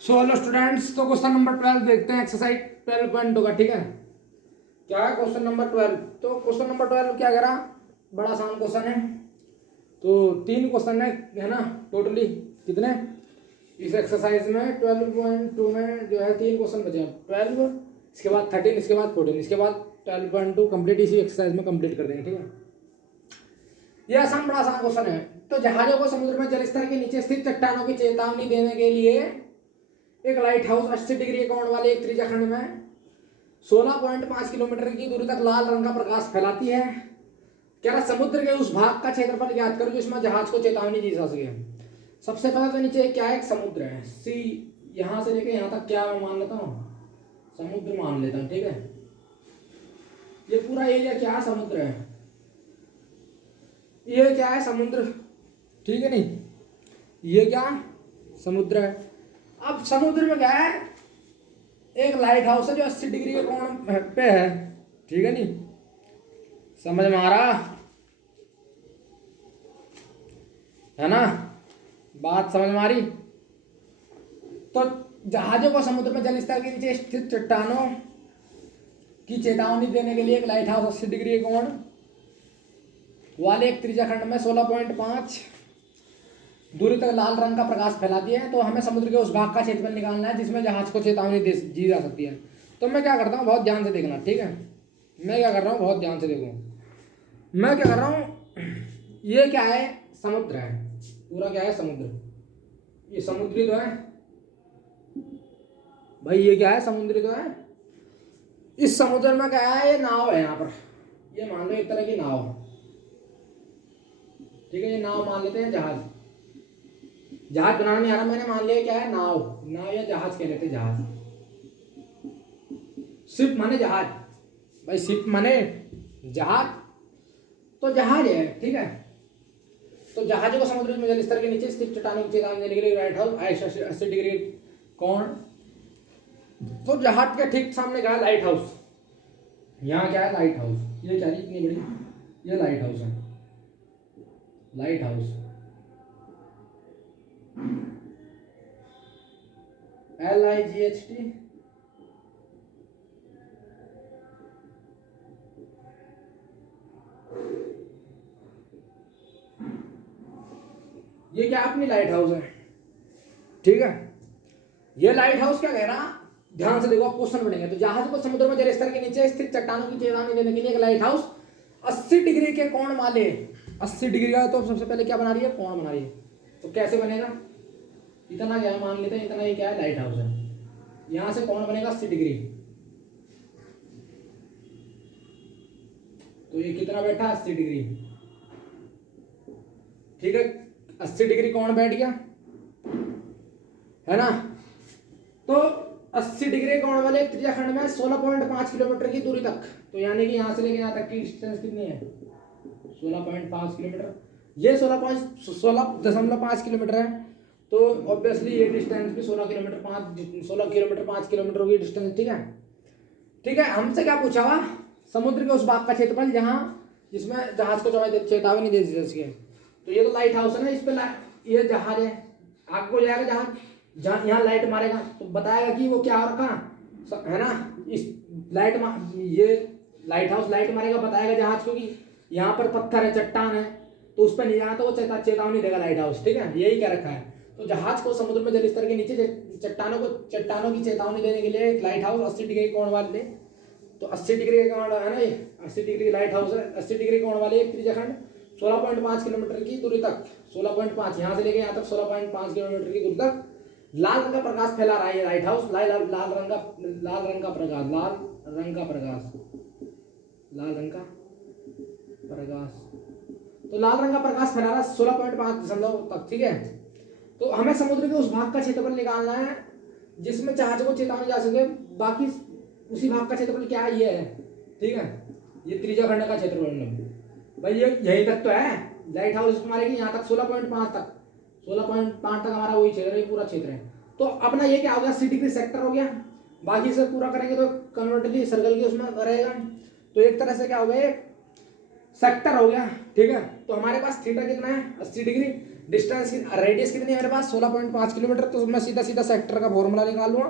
So hello students, तो question number 12 देखते हैं। एक्सरसाइज 12.2 का। ठीक है, क्या है क्वेश्चन नंबर 12? तो क्वेश्चन नंबर 12 क्या कह रहा, बड़ा आसान क्वेश्चन है। तो 3 क्वेश्चन है ना टोटली। कितने इस एक्सरसाइज में 12.2 में जो है 3 क्वेश्चन बचे हैं। 12, इसके बाद 13, इसके बाद 14, इसके बाद 12.2 कंप्लीट इसी एक्सरसाइज में कंप्लीट कर देंगे। ठीक है, ये आसान, बड़ा आसान क्वेश्चन है। तो जहाजों को समुद्र में जलस्तर के नीचे स्थित चट्टानों की चेतावनी देने के लिए एक लाइट हाउस 80 डिग्री कोण वाले एक त्रिज्या खंड में 16.5 किलोमीटर की दूरी तक लाल रंग का प्रकाश फैलाती है। कह रहा समुद्र के उस भाग का क्षेत्रफल ज्ञात करो जिसमें जहाज को चेतावनी दी जा सके। सबसे पहले तो नीचे क्या है, एक समुद्र है सी, यहां से लेके यहां तक क्या मैं मान लेता हूँ, समुद्र मान लेता हूँ। ठीक है, ये पूरा एरिया क्या है, समुद्र है। ये क्या है, समुद्र। ठीक है, नहीं ये क्या समुद्र है। अब समुद्र में क्या है, एक लाइट हाउस है जो 80 डिग्री के कोण पे है। ठीक है, नहीं समझ में आ रहा है ना, बात समझ में आ रही। तो जहाजों को समुद्र में जल स्तर के नीचे स्थित चट्टानों की चेतावनी देने के लिए एक लाइट हाउस 80 डिग्री के कोण वाले एक त्रिज्या खंड में 16.5 दूरी तक लाल रंग का प्रकाश फैलाती है। तो हमें समुद्र के उस भाग का क्षेत्रफल निकालना है जिसमें जहाज को चेतावनी दी जा सकती है। तो मैं क्या करता हूँ, बहुत ध्यान से देखना। ठीक है, मैं क्या कर रहा हूँ, बहुत ध्यान से देखो। मैं क्या कर रहा हूँ, ये क्या है, समुद्र है। पूरा क्या है, समुद्र। ये समुद्री तो है भाई, ये क्या है, समुद्री तो है। इस समुद्र में क्या है, ये नाव है यहाँ पर। ये मान लो एक तरह की नाव। ठीक है, ये नाव मान लेते हैं, जहाज। जहाज बनाना नहीं आ रहा, मैंने मान लिया क्या है, नाव। नाव या जहाज कह लेते, जहाज। शिप माने जहाज भाई, शिप माने जहाज। तो जहाज है। ठीक है, तो जहाजों को समुद्र में जल स्तर के नीचे स्थित चट्टानों की चेतावनी देने के लिए लाइट हाउस 80 डिग्री कोण। तो जहाज के ठीक सामने क्या है, लाइट हाउस। यहाँ क्या है, लाइट हाउस। ये क्या है, इतनी बड़ी, ये लाइट हाउस है। Light house LIGHT। ये क्या अपनी लाइट हाउस है। ठीक है, ये लाइट हाउस क्या कह रहा, ध्यान से देखो, आप क्वेश्चन पढ़ेंगे। तो जहाज को समुद्र में जल स्तर के नीचे स्थित चट्टानों की चेतावनी देने के लिए एक लाइट हाउस 80 डिग्री के कोण वाले, 80 डिग्री का तो सबसे पहले क्या बना रही है, कोण बना रही है। तो कैसे बनेगा, इतना क्या है, मान लेते हैं इतना ही क्या है, लाइट हाउस है। यहां से कोण बनेगा 80 डिग्री। तो ये कितना बैठा, 80 डिग्री। ठीक है, 80 डिग्री कोण बैठ गया, है ना। तो 80 डिग्री कोण वाले त्रिज्या खंड में 16.5 किलोमीटर की दूरी तक, तो यानी कि यहां से लेके यहां तक की डिस्टेंस कितनी है, 16.5 किलोमीटर। ये 16.5 किलोमीटर है। तो ऑब्वियसली ये डिस्टेंस भी 16 किलोमीटर 5 किलोमीटर होगी डिस्टेंस। ठीक है, ठीक है, हमसे क्या पूछा हुआ, समुद्र के उस भाग का क्षेत्रफल जहां जिसमें जहाज को चेतावनी दे दी जाती है। तो ये तो लाइट हाउस है ना, इस पे ये जहाज है, आपको जाएगा जहाज, जहाँ यहाँ लाइट मारेगा तो बताएगा कि वो क्या रखा है ना। इस ये लाइट हाउस लाइट मारेगा, बताएगा जहाज को कि यहाँ पर पत्थर है, चट्टान है, तो उस पर नहीं जाना, तो वो चेतावनी देगा लाइट हाउस। ठीक है, यही क्या रखा है। तो जहाज को समुद्र में जल स्तर के नीचे चट्टानों की चेतावनी देने के लिए एक लाइट हाउस 80 डिग्री कोण वाले, तो 80 डिग्री का कोण है ना, ये 80 डिग्री की लाइट हाउस है। 80 डिग्री कोण वाले एक त्रिज्या खंड 16.5 किलोमीटर की दूरी तक, 16.5 यहाँ से लेके यहाँ तक 16.5 किलोमीटर की दूरी तक लाल रंग का प्रकाश फैला रहा है लाइट हाउस। लाल रंग का प्रकाश, तो लाल रंग का प्रकाश फैला रहा है 16.5 दशमलव तक। ठीक है, तो हमें समुद्र के उस भाग का क्षेत्रफल निकालना है जिसमें जहाज को चेतावनी जा सके। बाकी उसी भाग का क्षेत्रफल क्या है, ये है। ठीक है, ये त्रिज्या खंड का क्षेत्रफल भाई, ये यही तक तो है लाइट हाउस मारेगी, यहाँ तक 16.5 तक, 16.5 तक हमारा वही क्षेत्र है, पूरा क्षेत्र है। तो अपना ये क्या हो गया, 80 डिग्री सेक्टर हो गया। बाकी से पूरा करेंगे तो कन्वर्टली सर्कल की उसमें रहेगा। तो एक तरह से क्या हो गया, सेक्टर हो गया। ठीक है, तो हमारे पास थीटा कितना है, 80 डिग्री। डिस्टेंस रेडियस कितनी है मेरे पास 16.5 किलोमीटर, तो मैं सीधा सीधा सेक्टर का फॉर्मूला निकाल लूँगा,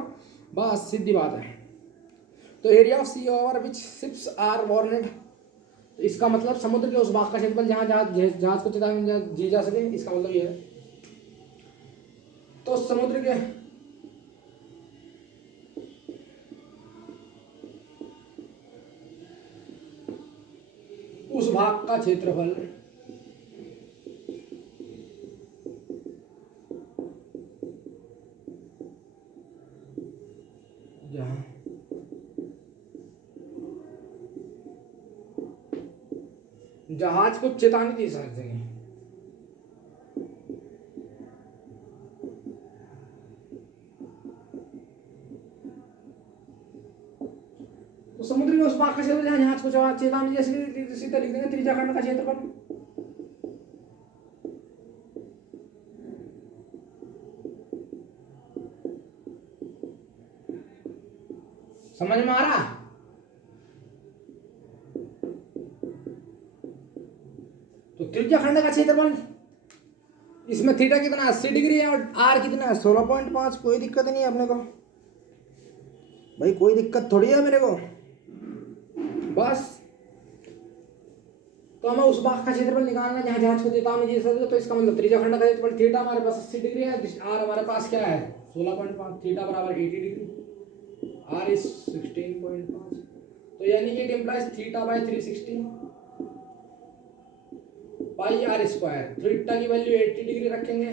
बस सीधी बात है। तो area of sea over which ships are warned, तो इसका मतलब समुद्र के उस भाग का क्षेत्रफल जहाँ जहाज को चेतावनी दी जा सके, इसका मतलब ये है। तो समुद्र के उस भाग का क्षेत्रफल जहाँ जहाज को चेतावनी दी सकते हैं। तो समुद्र के उस भाग का क्षेत्रफल जहाँ जहाज को चेतावनी जैसे सीधा लिख देंगे त्रिज्या खंड का क्षेत्रफल। समझ में आ रहा? तो त्रिज्या खंड का क्षेत्रफल, इसमें थीटा कितना 80 डिग्री है और आर कितना है 16.5। कोई दिक्कत नहीं है अपने को भाई, कोई दिक्कत थोड़ी है मेरे को, बस। तो हमें उस भाग का क्षेत्रफल निकालना जहाँ जहाज को चेतावनी दी सकते, तो इसका मतलब त्रिज्या खंड का क्षेत्रफल थीटा हमारे पास 80 डिग्री है, आर हमारे पास क्या है 16.5, थीटा बराबर 80 डिग्री, आर इज 16.5। तो यानी कि it implies theta by 360 pi are square. Theta की वैल्यू 80 डिग्री रखेंगे,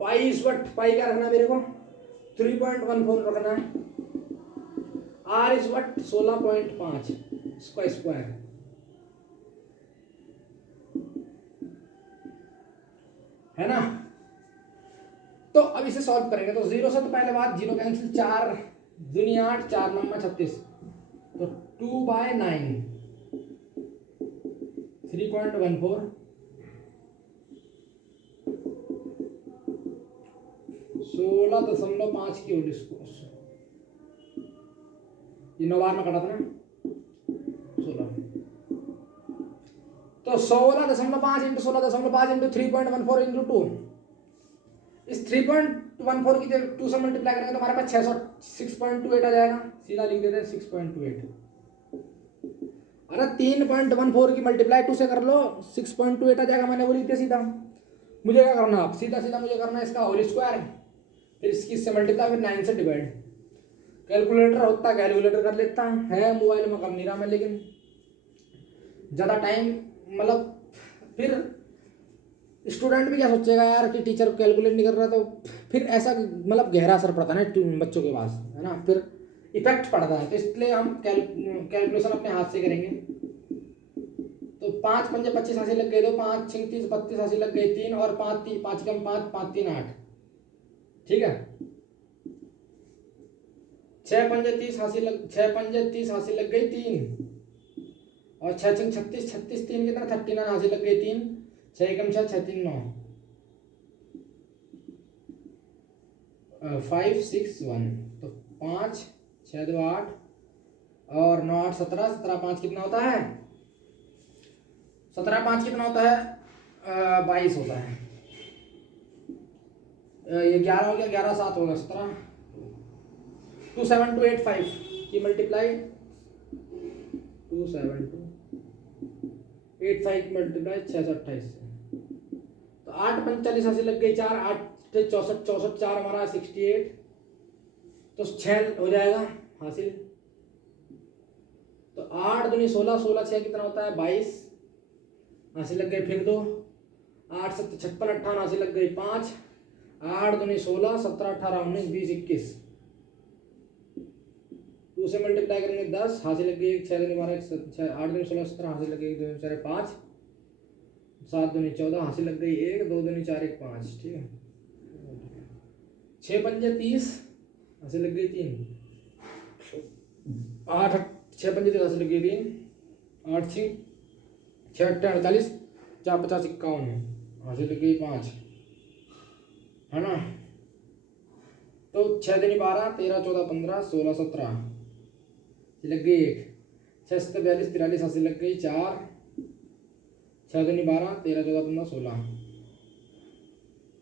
पाई इज व्हाट, पाई क्या रखना है मेरे को 3.14 रखना है, आर इज व्हाट 16.5 इसका स्क्वायर है ना। तो अब इसे सॉल्व करेंगे, तो जीरो से तो पहले बात, जीरो कैंसिल, 4 दूनी 8, 4 नंबर 36, तो 2/9 3.14 16.5 की होल स्क्वायर, ये 9 बार में कटा था ना 16, तो 16.5 इंटू 16.5 इंटू 3.14 इंटू 2, इस 3.14 की जब 2 से मल्टीप्लाई करेंगे तो हमारे पास 6.28 आ जाएगा, सीधा लिख देते हैं 6.28। अरे 3.14 की मल्टीप्लाई 2 से कर लो 6.28 आ जाएगा, मैंने वो लिख दिया सीधा। मुझे क्या करना, आप सीधा सीधा मुझे करना है इसका होल स्क्वायर, फिर इसकी इससे मल्टीप्लाई, फिर 9 से डिवाइड। कैलकुलेटर होता है कैलकुलेटर कर लेता है, मोबाइल में कर नहीं रहा मैं, लेकिन ज़्यादा टाइम मतलब फिर स्टूडेंट भी क्या सोचेगा यार कि टीचर कैलकुलेट नहीं कर रहा, तो फिर ऐसा मतलब गहरा असर पड़ता है ना बच्चों के पास, है ना, फिर इफेक्ट पड़ता है। तो इसलिए हम कैलकुलेशन अपने हाथ से करेंगे। तो 5 पंजे 25 हासिल लग गए, 2 5 6 30 32 हासिल लग गए 3, और 5 3 5 कम 5 5 3 8, ठीक है। 6 पंजे 30 हासिल लग 6 पंजे 30 हासिल लग गई 3, और 6 6 36 36 3 कितना 39 हासिल लग गई 3, 6 कम 6 6 3 9 5 6 1, तो 5 6 2 8 और 9 8 17 17 5 कितना होता है 17 5 कितना होता है 22 होता है। ये 11 हो गया, 11 7 होगा 17, 27285 की मल्टीप्लाई 27285 की मल्टीप्लाई 6 से 28, तो 8 45 हासिल लग गई 4, 8 64 64 4 हमारा 68, तो 6 हो जाएगा हासिल। तो 8 दूनी 16 16 6 कितना होता है 22 हासिल लग गए, फिर 2 8 7 56 58 हासिल लग गई 5, 8 दूनी 16 17 18 19 20 21, 2 से मल्टीप्लाई करेंगे 10 हासिल लग गई 6 दूनी 12 8 दूनी 16 17 हासिल लग गई 2 4 5, 7 दूनी 14 हासिल लग गई 1, 2 दूनी 4 1 5, ठीक है। 6 पंजे 30 हासिल लग गई 3, 8 6 पंजे 30 हासिल लग गई 3, 8 6 6 8 48 4 50 51 हासिल लग गई 5, है ना। तो 6 दूनी 12 13 14 15 16 17 लग गई 1, 6 7 42 43 हासिल लग गई 4, 6 दूनी 12 13 14 15 16,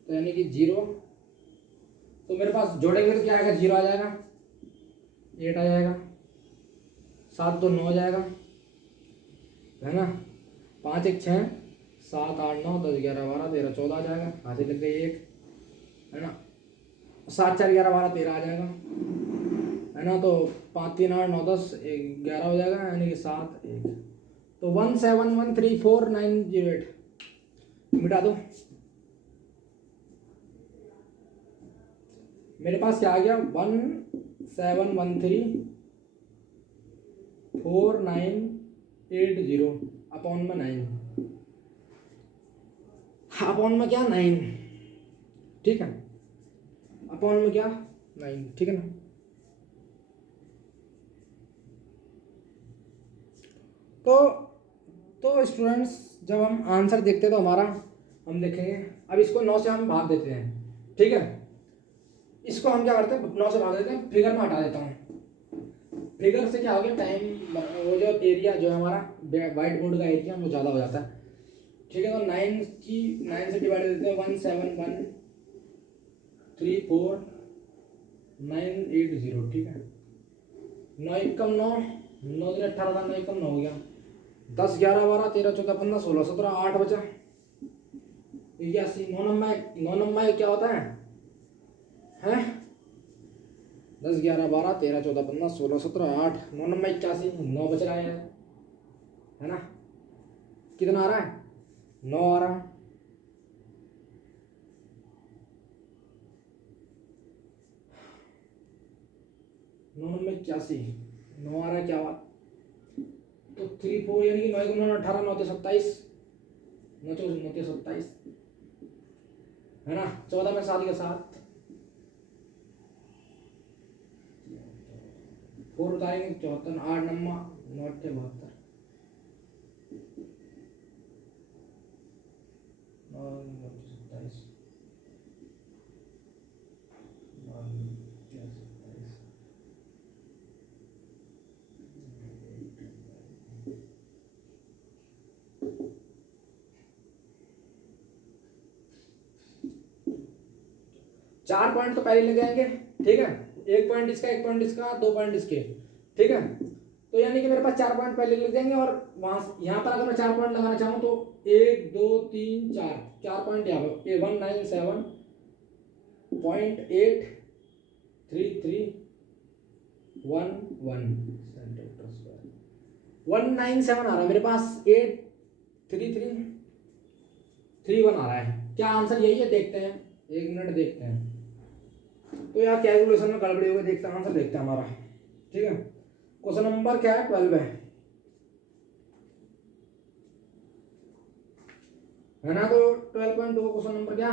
तो यानी कि 0, तो मेरे पास जोड़ेंगे तो क्या आएगा, 0 आ जाएगा, 8 आ जाएगा, 7 2 9 आ जाएगा, है ना, 5 1 6, 7 8 9 10 11 12 13 14 आ जाएगा, हाथ लग गई 1, है ना, 7 4 11 12 13 आ जाएगा, है ना, तो 5 3 8 9 10 11 हो जाएगा, यानी कि 7 1, तो 1 7 1 3 4 9 0 8 मिटा दो। मेरे पास क्या आ गया, 1 7 1 3 4 9 8 0 अपॉन में 9, अपॉन में क्या 9, ठीक है, अपॉन में क्या 9, ठीक है ना। तो स्टूडेंट्स जब हम आंसर देखते हैं तो हमारा हम देखेंगे, अब इसको 9 से हम भाग देते हैं, ठीक है, इसको हम क्या करते हैं 9 से भाग देते हैं, फिगर में हटा देता हूँ, फिगर से क्या हो गया, टाइम वो जो एरिया जो है हमारा वाइट बोर्ड का एरिया वो ज़्यादा हो जाता है, ठीक है, तो 9 से डिवाइड देते हैं, 1 7 1 3 4 9 8 0, ठीक है, 9 1 कम 9 9 दिन 18 था, 9 1 कम 9 हो गया, 10 11 12 13 14 15 16 17 8 बचा, 81, 9 नंबर क्या होता है, हैं 10 11 12 13 14 15 16 17 8 9 नंबर 81, 9 बच रहा है ना, कितना आ रहा है, 9 आ रहा है, 9 नंबर 81, 9 आ रहा है, क्या बात, तो 3 4 यानी कि 9 9 18 9 27 9 27, है ना, 14 में 7 के साथ 4 उतारेंगे 74, 8 नम्मा 9 72, 9 27 4 पॉइंट तो पहले लग जाएंगे, ठीक है, 1 पॉइंट इसका 1 पॉइंट इसका 2 पॉइंट इसके, ठीक है, तो यानी कि मेरे पास 4 पॉइंट पहले लग जाएंगे, और वहां यहाँ पर अगर मैं 4 पॉइंट लगाना चाहूँ तो 1 2 3 4 पॉइंट यहाँ पर 197.83311 आ रहा है मेरे पास, 83331 आ रहा है, क्या आंसर यही है, देखते हैं 1 मिनट देखते हैं, तो यार कैलकुलेशन में गड़बड़ी हो गई, देखते हैं आंसर देखते हैं हमारा, ठीक है, क्वेश्चन नंबर क्या है 12 है ना, तो 12.2 क्वेश्चन नंबर क्या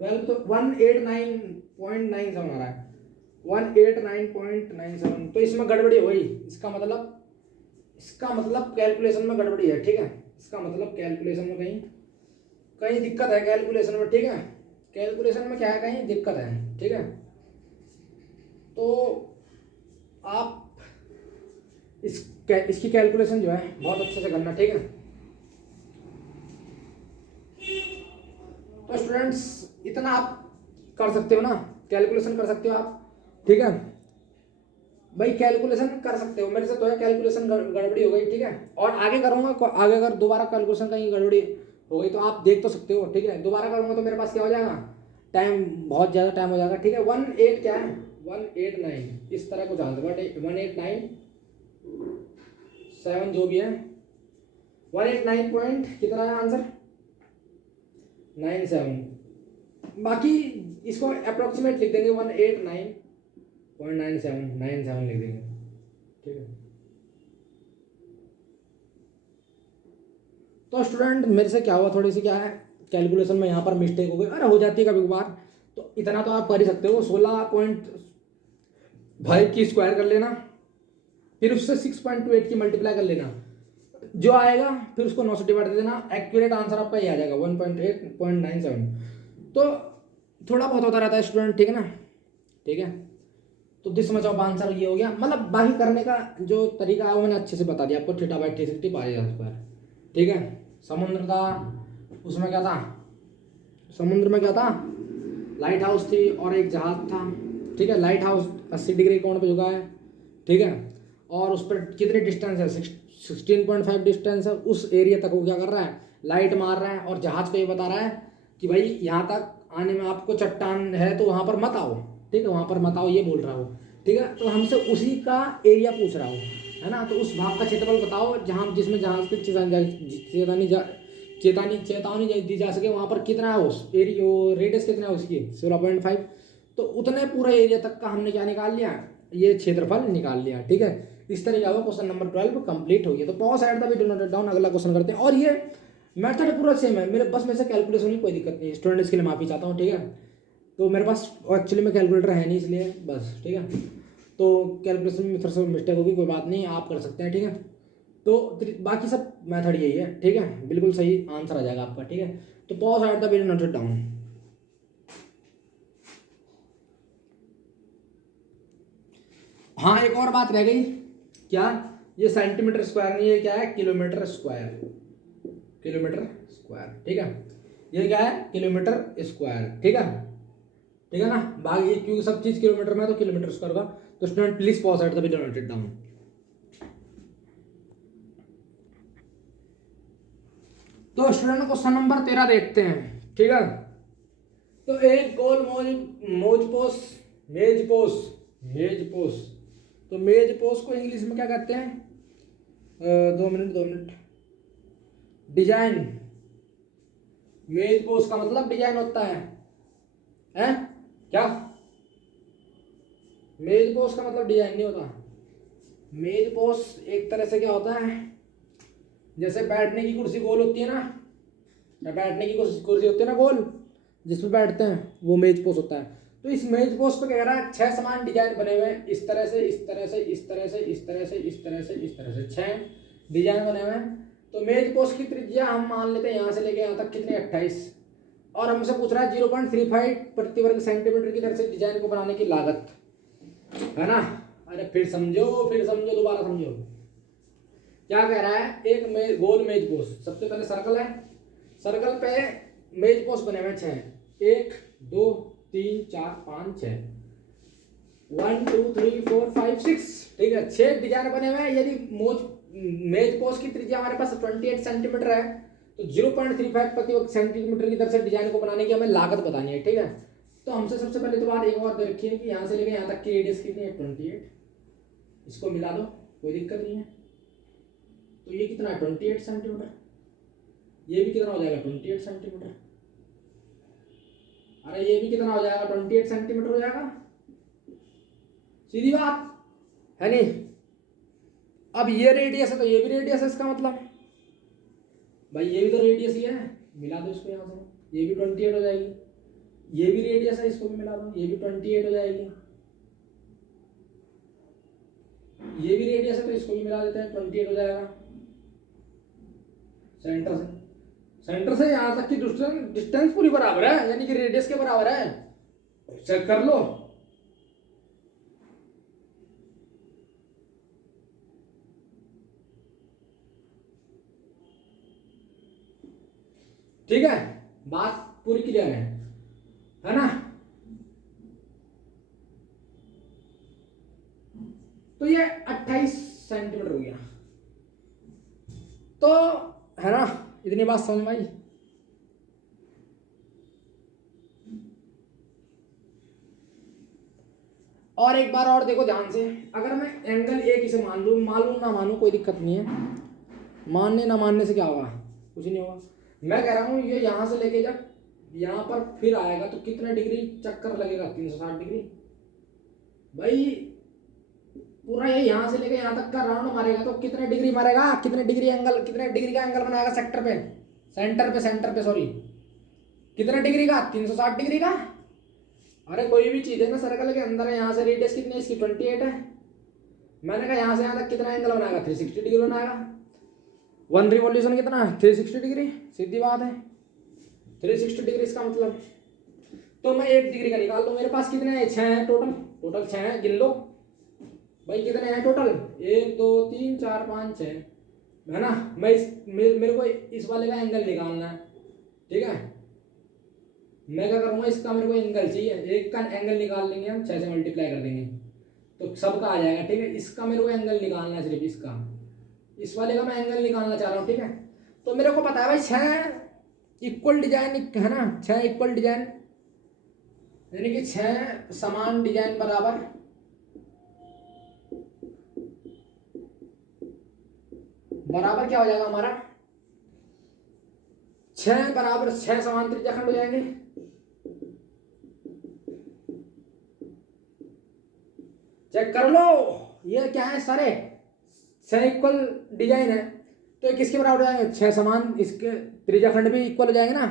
12, तो 189.97 आ रहा है, 189.97, तो इसमें गड़बड़ी हुई, इसका मतलब कैलकुलेशन में गड़बड़ी है, ठीक है, इसका मतलब कैलकुलेशन में कहीं दिक्कत है कैलकुलेशन में, ठीक है, कैलकुलेशन में क्या है, कहीं दिक्कत है, ठीक है, तो आप इसकी कैलकुलेशन जो है बहुत अच्छे से करना, ठीक है, तो स्टूडेंट्स इतना आप कर सकते हो ना, कैलकुलेशन कर सकते हो आप, ठीक है भाई, कैलकुलेशन कर सकते हो, मेरे से तो है कैलकुलेशन गड़बड़ी हो गई, ठीक है, और आगे करूँगा, आगे अगर दोबारा कैलकुलेशन कहीं गड़बड़ी हो गई तो आप देख तो सकते हो, ठीक है, दोबारा करूँगा तो मेरे पास क्या हो जाएगा, टाइम बहुत ज़्यादा टाइम हो जाएगा, ठीक है, 18 क्या है 189 इस तरह कुछ आंसर, 189 7 जो भी है 189 पॉइंट कितना है आंसर 97, बाकी इसको अप्रोक्सीमेट लिख देंगे 189.97 लिख देंगे, ठीक है, तो स्टूडेंट मेरे से क्या हुआ, थोड़ी सी क्या है कैलकुलेशन में यहाँ पर मिस्टेक हो गई, अरे हो जाती है कभी कभार, तो इतना तो आप कर ही सकते हो, 16.5 की स्क्वायर कर लेना, फिर उससे 6.28 की मल्टीप्लाई कर लेना, जो आएगा फिर उसको 9 से डिवाइड दे देना, एक्यूरेट आंसर आपका ये आ जाएगा 1.8.97, तो थोड़ा बहुत होता रहता है स्टूडेंट, ठीक है ना, ठीक है, तो दिस मच ऑफ आंसर ये हो गया, मतलब बाकी करने का जो तरीका है वो मैंने अच्छे से बता दिया आपको, थीटा बाई 360 पाई स्क्वायर, ठीक है, समुद्र था उसमें क्या था, समुद्र में क्या था लाइट हाउस थी और एक जहाज था, ठीक है। लाइट हाउस 80 डिग्री कोण पे झुका है, ठीक है, और उस पर कितनी डिस्टेंस है, 16.5 डिस्टेंस है। उस एरिया तक वो क्या कर रहा है, लाइट मार रहा है, और जहाज को ये बता रहा है कि भाई यहाँ तक आने में आपको चट्टान है तो वहाँ पर मत आओ, ठीक है, वहाँ पर मत आओ, ये बोल रहा हो, ठीक है। तो हमसे उसी का एरिया पूछ रहा हो, है ना। तो उस भाग का क्षेत्रफल बताओ जहाँ जिसमें जहाज की चेतावनी दी जा सके, वहाँ पर कितना है उस एरिया, रेडियस कितना है उसकी, 16.5। तो उतने पूरे एरिया तक का हमने क्या निकाल लिया, ये क्षेत्रफल निकाल लिया, ठीक है। इस तरह का क्वेश्चन नंबर 12 कंप्लीट हो गया। तो pause at the video, note down, अगला क्वेश्चन करते हैं। और ये मेथड पूरा सेम है मेरे, बस में से कैलकुलेशन की कोई दिक्कत नहीं है, स्टूडेंट्स के लिए माफी चाहता हूँ, ठीक है। तो मेरे पास एक्चुअली में कैलकुलेटर है नहीं, इसलिए बस, ठीक है। तो कैलकुलेशन में थोड़ा सा मिस्टेक होगी, कोई बात नहीं, आप कर सकते हैं, ठीक है। तो बाकी सब मेथड यही है, ठीक है, बिल्कुल सही आंसर आ जाएगा आपका, ठीक है। तो pause at the video, note it down. हाँ, एक और बात रह गई, क्या, ये सेंटीमीटर स्क्वायर नहीं, ये क्या है, किलोमीटर स्क्वायर, किलोमीटर स्क्वायर, ठीक है। ये क्या है, किलोमीटर स्क्वायर, ठीक है, ठीक है ना। बाकी क्योंकि सब चीज किलोमीटर में है, तो किलोमीटर स्क्वायर का। तो student please pause at the video, note it down. तो स्टूडेंट क्वेश्चन नंबर 13 देखते हैं, ठीक है। तो एक गोल मोजपोस मेजपोस मेजपोस तो मेजपोस को इंग्लिश में क्या कहते हैं, 2 मिनट, डिजाइन। मेजपोस का मतलब डिजाइन होता है, हैं क्या, मेजपोस का मतलब डिजाइन नहीं होता। मेजपोस एक तरह से क्या होता है, जैसे बैठने की कुर्सी गोल होती है ना, या बैठने की कुर्सी होती है ना गोल, जिसमें बैठते हैं, वो मेज पोस्ट होता है। तो इस मेज पोस्ट पे क्या कह रहा है, 6 समान डिजाइन बने हुए हैं, इस तरह से, इस तरह से, इस तरह से, इस तरह से, इस तरह से, इस तरह से 6 डिजाइन बने हुए हैं। तो मेज पोस्ट की त्रिज्या हम मान लेते हैं यहाँ से लेके यहाँ तक कितनी, 28, और हमसे पूछ रहा है 0.35 प्रति वर्ग सेंटीमीटर की तरह से डिजाइन को बनाने की लागत, है ना। अरे फिर समझो, दोबारा समझो, क्या कह रहा है, एक गोल मेज पोस्ट, सबसे पहले सर्कल है, सर्कल पे मेज पोस्ट बने हुए 6, 1 2 3 4 5 6, 1 2 3 4 5 6, ठीक है, 6 डिजाइन बने हुए हैं। यदि मेज पोस्ट की त्रिज्या हमारे पास 28 सेंटीमीटर है, तो 0.35 प्रति सेंटीमीटर की दर से डिजाइन को बनाने की हमें लागत बतानी है, ठीक है। तो हमसे सबसे पहले तो बात एक और दे रखी है कि यहाँ से लेकर यहाँ तक की रेडियस कितनी है, 28, इसको मिला दो, कोई दिक्कत नहीं है। तो ये कितना है, 28 सेंटीमीटर, ये भी कितना हो जाएगा, 28 सेंटीमीटर, अरे ये भी कितना हो जाएगा, 28 सेंटीमीटर हो जाएगा, सीधी बात है नहीं। अब ये रेडियस है तो ये भी रेडियस है, इसका मतलब भाई ये भी तो रेडियस ही है, मिला दो इसको यहाँ से, ये भी 28 हो जाएगी, ये भी रेडियस है, इसको भी मिला दो, ये भी 28 हो जाएगी, ये भी रेडियस है तो इसको भी मिला देते हैं, 28 हो जाएगा। सेंटर से यहां तक की डिस्टेंस पूरी बराबर है, यानी कि रेडियस के बराबर है, चेक कर लो। ठीक है, बात पूरी क्लियर है ना। तो ये 28 सेंटीमीटर हो गया, तो है ना, इतनी बात समझ में आई। और एक बार और देखो ध्यान से, अगर मैं एंगल ए किसे मान लूँ ना मानूँ, कोई दिक्कत नहीं है, मानने ना मानने से क्या होगा, कुछ नहीं होगा। मैं कह रहा हूँ ये यहाँ से लेके जब यहाँ पर फिर आएगा तो कितने डिग्री चक्कर लगेगा, 360 डिग्री भाई, पूरा ये यहाँ से लेके यहाँ तक का राउंड मारेगा तो कितने डिग्री मारेगा, कितने डिग्री का एंगल बनाएगा सेंटर पे सॉरी, कितने डिग्री का, 360 डिग्री का। अरे कोई भी चीज है ना सर्कल के अंदर है, यहाँ से रेडियस कितनी है इसकी, 28 है। मैंने कहा यहाँ से यहाँ तक कितना एंगल बनाएगा, 360 डिग्री बनाएगा। 1 रिवॉल्यूशन कितना है, 360 डिग्री, सीधी बात है, 360 डिग्री इसका मतलब। तो मैं 1 डिग्री का निकाल लूँ, मेरे पास कितने हैं, 6 हैं टोटल 6 हैं, गिन लो भाई कितने हैं टोटल, 1 2 3 4 5 6, है ना। मैं मेरे को इस वाले का एंगल निकालना है, ठीक है। मैं क्या करूँगा, इसका मेरे को एंगल चाहिए, एक का एंगल निकाल लेंगे हम, 6 से मल्टीप्लाई कर देंगे तो सबका आ जाएगा, ठीक है। इसका मेरे को एंगल निकालना है, सिर्फ इसका, इस वाले का मैं एंगल निकालना चाह रहा हूँ, ठीक है। तो मेरे को पता है भाई 6 इक्वल डिजाइन है ना, 6 इक्वल डिजाइन यानी कि 6 समान डिजाइन बराबर क्या हो जाएगा हमारा, 6 बराबर 6 समान त्रिज्याखंड हो जाएंगे। चेक कर लो, ये क्या है सारे 6 इक्वल डिजाइन है, तो किसके बराबर हो जाएंगे, 6 समान, इसके त्रिज्याखंड भी इक्वल हो जाएंगे ना,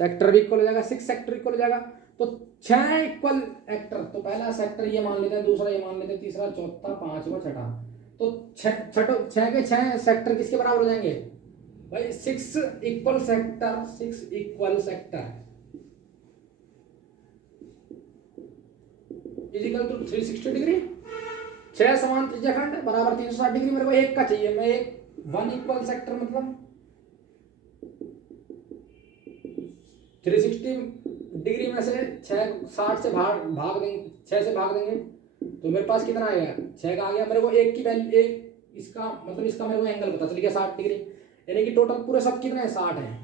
सेक्टर भी इक्वल हो जाएगा, 6 सेक्टर इक्वल हो जाएगा। तो 6 इक्वल सेक्टर, तो पहला सेक्टर ये मान लेते हैं, दूसरा ये मान लेते हैं, तीसरा, चौथा, पांचवा, छठा, तो 6 के 6 सेक्टर किसके बराबर हो जाएंगे भाई, 6 equal sector, 6 equal sector equal to 360 degree, 6 समान त्रिज्याखंड बराबर 360 डिग्री। मेरे को एक का चाहिए, मैं एक 1 इक्वल सेक्टर मतलब 360 डिग्री में से 6 60 से भाग देंगे, 6 से भाग देंगे तो मेरे पास कितना आएगा, 6 का आ गया। मेरे को एक की वैल्यू, एक इसका मतलब इसका मेरे को एंगल पता चल गया 60 डिग्री, यानी कि टोटल पूरे सब कितने हैं, 60 है,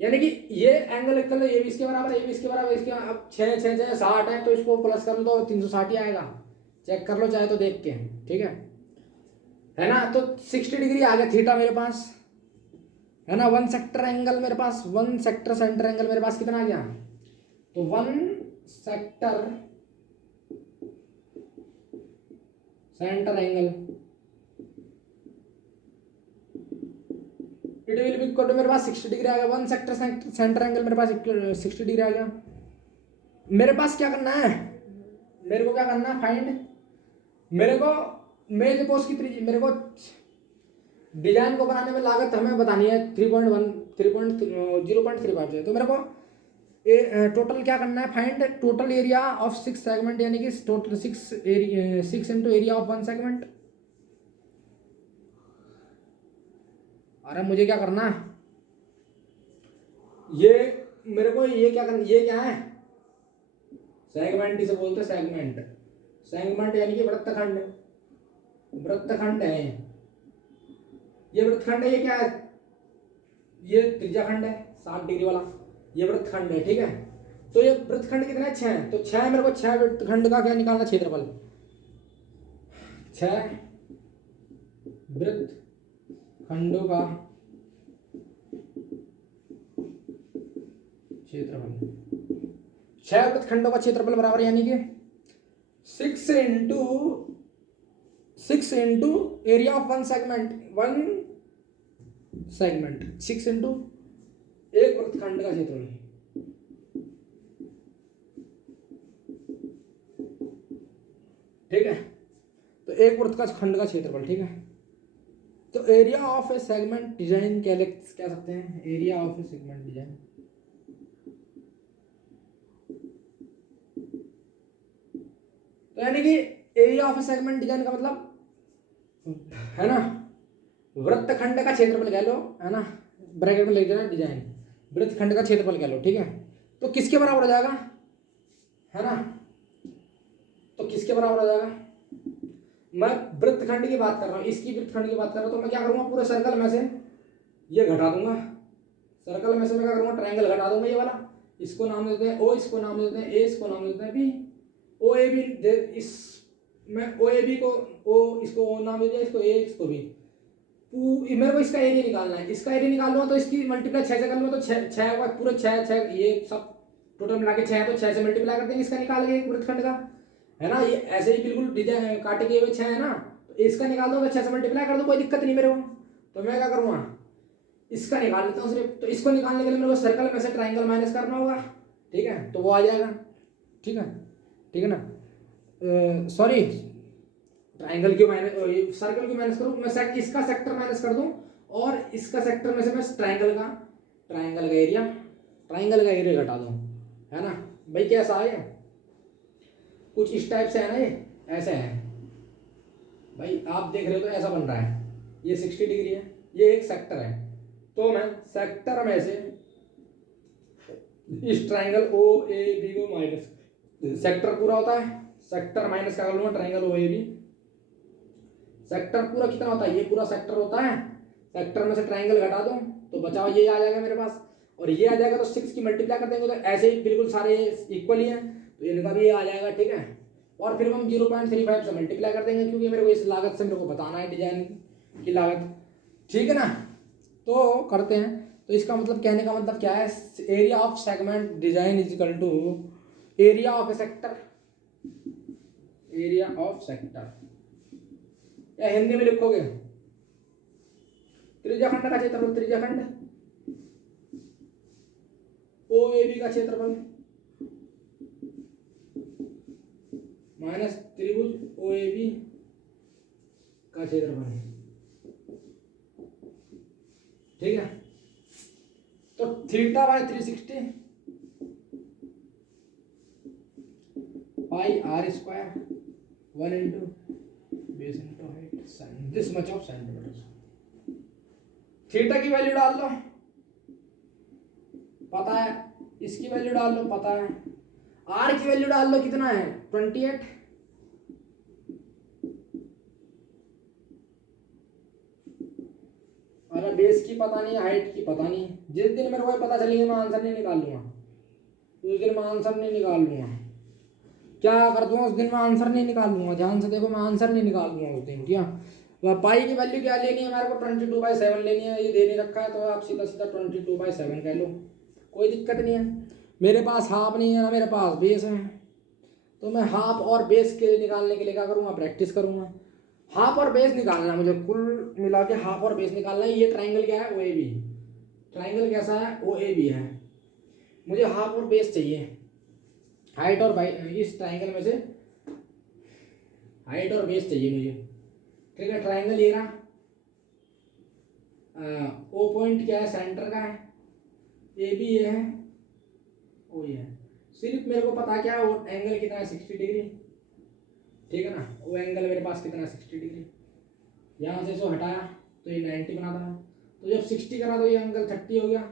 यानी कि ये एंगल इक्वल, ये भी इसके बराबर, ये भी इसके बराबर, इसके अब 6 6 6 60 है, तो इसको प्लस कर लो तो 360 ही आएगा, चेक कर लो चाहे तो देख के, ठीक है ना। तो 60 डिग्री आ गया थीटा मेरे पास, है ना। 1 सेक्टर एंगल मेरे पास, 1 सेक्टर सेंटर एंगल मेरे पास कितना आ गया, तो 1 sector centre angle it will be equal to, मेरे पास 60 डिग्री आ गया। 1 सेक्टर सेंटर एंगल मेरे पास 60 डिग्री आ गया। मेरे पास क्या करना है, मेरे को क्या करना है, फाइंड, मेरे को मेज पोस्ट की त्रिज्या, मेरे को डिजाइन को बनाने में लागत हमें बतानी है 0.35, तो मेरे को टोटल क्या करना है, find total area of 6 segment, यानी कि total 6 into area of 1 segment. अरे मुझे क्या करना है, ये मेरे को ये क्या करना, ये क्या है, सेगमेंट इसे बोलते हैं, सेगमेंट, सेगमेंट यानी कि वृत्तखंड, वृत्तखंड है ये वृत्तखंड है, ये क्या है, ये त्रिज्याखंड है 60 डिग्री वाला, ये वृत्तखंड है, ठीक है। तो ये वृत्तखंड कितने हैं, 6, तो 6 मेरे को 6 वृत्तखंड का क्या निकालना, क्षेत्रफल, 6 वृत्तखंडों का क्षेत्रफल, 6 वृत्तखंडों का क्षेत्रफल बराबर, यानी कि 6 into area of 1 segment, 6 into एक वृत्तखंड का क्षेत्रफल, ठीक है। तो एक वृत्तखंड का क्षेत्रफल, ठीक है। तो area of A segment design क्या सकते हैं, area of A segment design, तो यानी कि area of A segment design का मतलब है ना, वृत्तखंड का क्षेत्रफल कह लो, है ना, ब्रैकेट में लिख देना डिजाइन, वृत्तखंड का क्षेत्रफल कह लो, ठीक है। तो किसके बराबर हो जाएगा, है ना, तो किसके बराबर हो जाएगा, मैं वृत्तखंड की बात कर रहा हूँ, इसकी वृत्तखंड की बात कर रहा हूँ, तो मैं क्या करूँगा, पूरे सर्कल में से ये घटा दूंगा, सर्कल में से मैं क्या करूँगा, ट्रायंगल घटा दूंगा, ये वाला, इसको नाम देते हैं ओ, इसको नाम देते हैं ए, इसको नाम देते हैं बी, ओ ए बी, इस मैं ओ ए बी को ओ, इसको ओ नाम दे दिया, इसको ए, इसको बी, मेरे को इसका एरिया निकालना है, इसका एरिया निकाल लूँगा तो इसकी मल्टीप्लाई 6 से कर लूँगा, तो 6 पूरे 6 ये सब टोटल मिला के 6 है, तो 6 से मल्टीप्लाई कर देंगे इसका निकाल के वृत्तखंड का, है ना। ये ऐसे ही बिल्कुल डिजाइन काटे के हुए 6 है ना, तो इसका निकाल दो, 6 से मल्टीप्लाई कर दो, कोई दिक्कत नहीं मेरे को। तो मैं क्या करूँगा, इसका निकाल लेता हूँ सिर्फ, तो इसको निकालने के लिए मेरे को सर्कल में से ट्राइंगल माइनस करना होगा, ठीक है, तो वो आ जाएगा, ठीक है ना, सॉरी ट्राइंगल क्यों माइनस, सर्कल क्यों माइनस करूँ मैं, इसका सेक्टर माइनस कर दूँ और इसका सेक्टर में से मैं ट्राइंगल का एरिया घटा दूँ, है ना भाई। कैसा है कुछ इस टाइप से है ना, ये ऐसे है भाई, आप देख रहे हो तो ऐसा बन रहा है, ये 60 डिग्री है, ये एक सेक्टर है, तो मैं सेक्टर में से इस ट्राइंगल ओ ए बी को माइनस, सेक्टर पूरा होता है, सेक्टर माइनस का कर लूंगा triangle O A B. Sector पूरा कितना होता है, ये पूरा सेक्टर होता है, सेक्टर में से ट्राइंगल घटा दूं तो बचाओ ये आ जाएगा मेरे पास, और ये आ जाएगा तो 6 की मल्टीप्लाई कर देंगे तो ऐसे ही बिल्कुल सारे इक्वल ही हैं, तो इनका भी ये आ जाएगा, ठीक है। और फिर हम 0.35 से मल्टीप्लाई कर देंगे क्योंकि मेरे को इस लागत से मेरे को बताना है डिजाइन की लागत, ठीक है ना। तो करते हैं, तो इसका मतलब कहने का मतलब क्या है, area of segment design is equal to area of a sector, area of sector, या हिंदी में लिखोगे त्रिज्याखंड का क्षेत्रफल, त्रिज्याखंड ओ ए बी का क्षेत्रफल माइनस त्रिभुज ओ ए बी का क्षेत्रफल, ठीक है। तो theta by 360 pi are square 1 into base into height sine this much of centimetre. Theta की वैल्यू डाल लो, पता है, इसकी वैल्यू डाल लो, पता है, आर की वैल्यू डाल लो, कितना है 28, और बेस की पता नहीं, हाइट की पता नहीं। जिस दिन मेरे को पता चलेगा मैं आंसर नहीं निकाल लूंगा, उस दिन मैं आंसर नहीं निकाल लूंगा, क्या कर दूंगा उस दिन मैं आंसर नहीं निकाल लूंगा, ध्यान से देखो मैं आंसर नहीं निकाल लूंगा उस दिन, क्या पाई की वैल्यू क्या लेनी है हमारे को 22/7 लेनी है, ये दे नहीं रखा है तो आप सीधा सीधा 22/7 कह लो, कोई दिक्कत नहीं है। मेरे पास हाफ नहीं है ना मेरे पास बेस है, तो मैं हाफ और बेस के निकालने के लिए क्या करूँगा, प्रैक्टिस करूँगा। हाफ और बेस निकालना है मुझे, कुल मिला के हाफ और बेस निकालना है। ये ट्राइंगल क्या है, ओ ए बी, ट्राइंगल कैसा है, ओ ए बी है, मुझे हाफ और बेस चाहिए, हाइट और इस ट्राइंगल में से हाइट और बेस चाहिए मुझे, ठीक है। ट्राइंगल ये रहा, ओ पॉइंट क्या है, सेंटर का है, ए बी ये है, ओ ये है, सिर्फ मेरे को पता क्या है वो एंगल कितना है 60 डिग्री, ठीक है ना। वो एंगल मेरे पास कितना है 60 डिग्री, यहाँ से इसको हटाया तो ये 90 बना था, तो जब 60 करा तो ये एंगल 30 हो गया,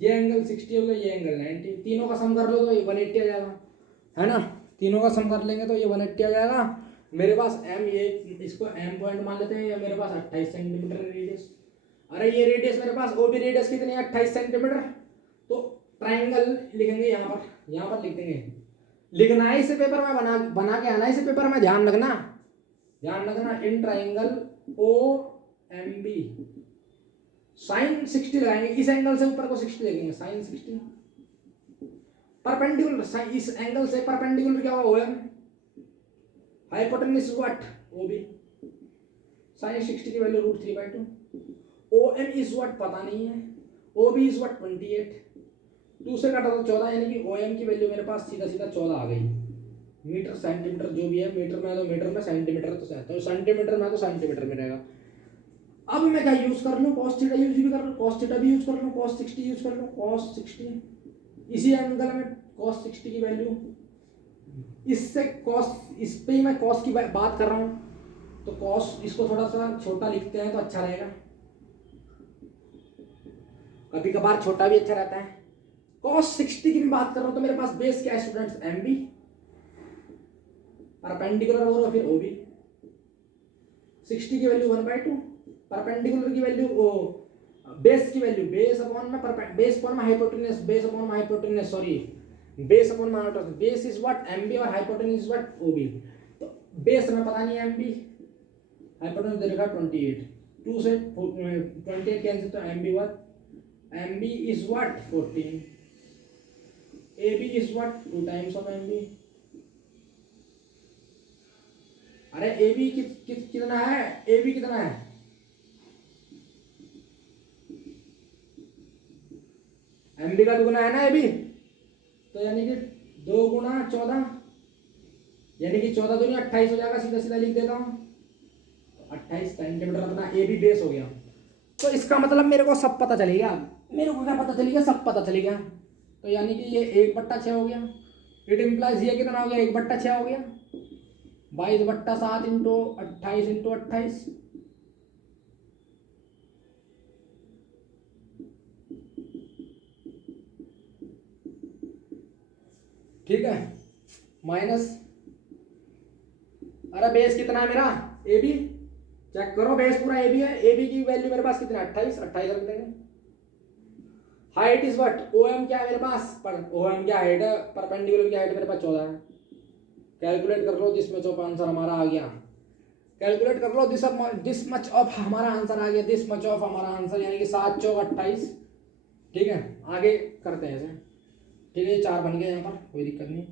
ये एंगल 60 हो गया, ये एंगल 90, तीनों का सम कर लो तो ये 180 आ जाएगा, है ना। तीनों का सम कर लेंगे तो ये 180 आ जाएगा। मेरे पास एम, ये इसको एम पॉइंट मान लेते हैं, या मेरे पास 28 सेंटीमीटर रेडियस, अरे ये रेडियस मेरे पास ओ बी रेडियस कितनी है 28 सेंटीमीटर, तो ट्राइंगल लिखेंगे यहाँ पर लिख देंगे, लिखना है इसे पेपर में, बना के आना इसे पेपर में, ध्यान रखना in triangle O M B sine 60 लगाएंगे, इस एंगल से ऊपर को 60 लगेंगे, साइन 60 परपेंडिकुलर, इस एंगल से परपेंडिकुलर क्या हुआ, OM, hypotenuse what, OB, sine 60 की वैल्यू √3/2, ओएम इज व्हाट पता नहीं है, ओबी इज व्हाट 28, 2 से काटा तो 14, यानी कि ओएम की वैल्यू मेरे पास सीधा 14 आ गई। मीटर सेंटीमीटर जो भी है, मीटर में तो मीटर में, सेंटीमीटर तो सेंटीमीटर में तो सेंटीमीटर में रहेगा। अब मैं क्या यूज कर लूँ, cos थीटा यूज भी कर लूँ, cos थीटा भी यूज कर लूँ, cos 60 यूज कर लूँ, cos 60, इसी एंगल में cos 60 की वैल्यू, इससे cos, इस पे ही मैं cos की बात कर रहा हूँ, तो cos इसको थोड़ा सा छोटा लिखते हैं तो अच्छा रहेगा, कभी कभार छोटा भी अच्छा रहता है। cos 60 की भी बात कर रहा हूँ तो मेरे पास बेस क्या है स्टूडेंट्स, एम बी, परपेंडिकुलर होगा फिर ओ बी, 60 की वैल्यू 1/2, परपेंडिकुलर की वैल्यू ओ बेस की वैल्यू, बेस अपॉन में हाइपोटेन्यूज, बेस अपॉन में हाइपोटेन्यूज, सॉरी बेस अपॉन में hypotenuse, base is what M B और hypotenuse is what O B, तो बेस में पता नहीं है एम बी, हाइपोटेन्यूज दे रखा 28, 2 से 28 कैंसिल तो M B what, M B is what 14, A B is what 2 times of M B, अरे ए बी कितना है, ए बी कितना है, एम बी का दुगुना है ना ए बी, तो यानी कि 2 गुना 14, यानी कि 14 दूनी 28 हो जाएगा, सीधा सीधा लिख देता हूँ, 28 सेंटीमीटर अपना ए बी बेस हो गया। तो इसका मतलब मेरे को सब पता चलेगा, मेरे को क्या पता चलेगा, सब पता चलेगा, तो यानी कि ये 1/6 हो गया, इट इम्प्लाइज ये कितना हो गया 1/6 हो गया, 22/7 इंटू 28 इंटू 28, ठीक है, माइनस, अरे बेस कितना है मेरा, ए बी, चेक करो बेस पूरा ए बी है, ए बी की वैल्यू मेरे पास कितना है 28, 28 रख देंगे। Height is what, O M क्या है मेरे पास, पर ओ एम क्या हाइट है, परपेंडिकुलर की हाइट मेरे पास 14 है। कैलकुलेट कर लो, दिस मच ऑफ आंसर हमारा आ गया। कैलकुलेट कर लो, दिस मच ऑफ हमारा आंसर आ गया, दिस मच ऑफ हमारा आंसर यानी कि 7 चौक 28। ठीक है, आगे करते हैं ऐसे। ठीक है, ये 4 बन गए यहाँ पर, कोई दिक्कत नहीं।